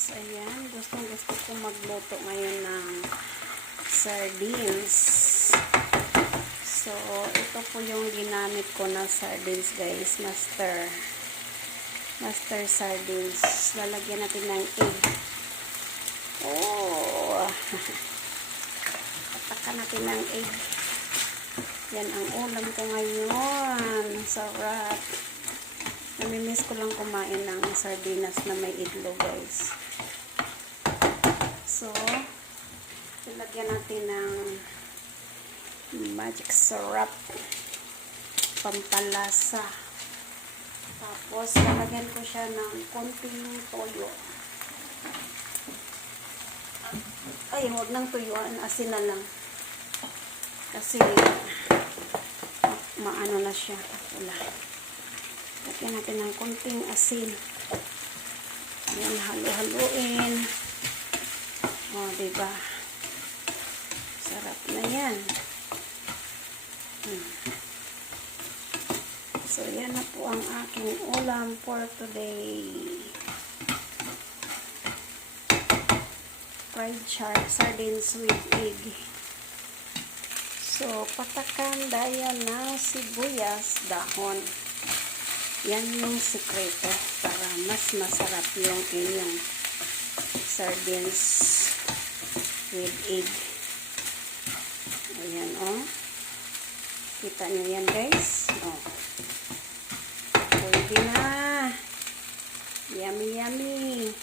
guys, ayan, gusto ko magluto ngayon ng sardines. So, ito po yung ginamit ko na sardines guys, master sardines. Lalagyan natin ng egg. Oh, patakan natin ng egg. Yan ang ulam ko ngayon. Sarap. Namimiss ko lang kumain ng sardinas na may itlog guys. So, ilagyan natin ng magic syrup, pampalasa. Tapos, lalagyan ko siya ng konting toyo. Ay, huwag nang tuyuan, asin na lang. Kasi, maano na siya, wala. Lagyan natin ng konting asin. Ayan, halo-haloin. O, diba? Sarap na yan. So, yan na po ang aking ulam for today. Fried sardines with egg. So, patakan daya na sibuyas, dahon. Yan yung sekreto para mas masarap yung inyong sardines with egg. Ayan, oh. Kita nyo yan, guys. Oh. Pwede na. Yummy, yummy.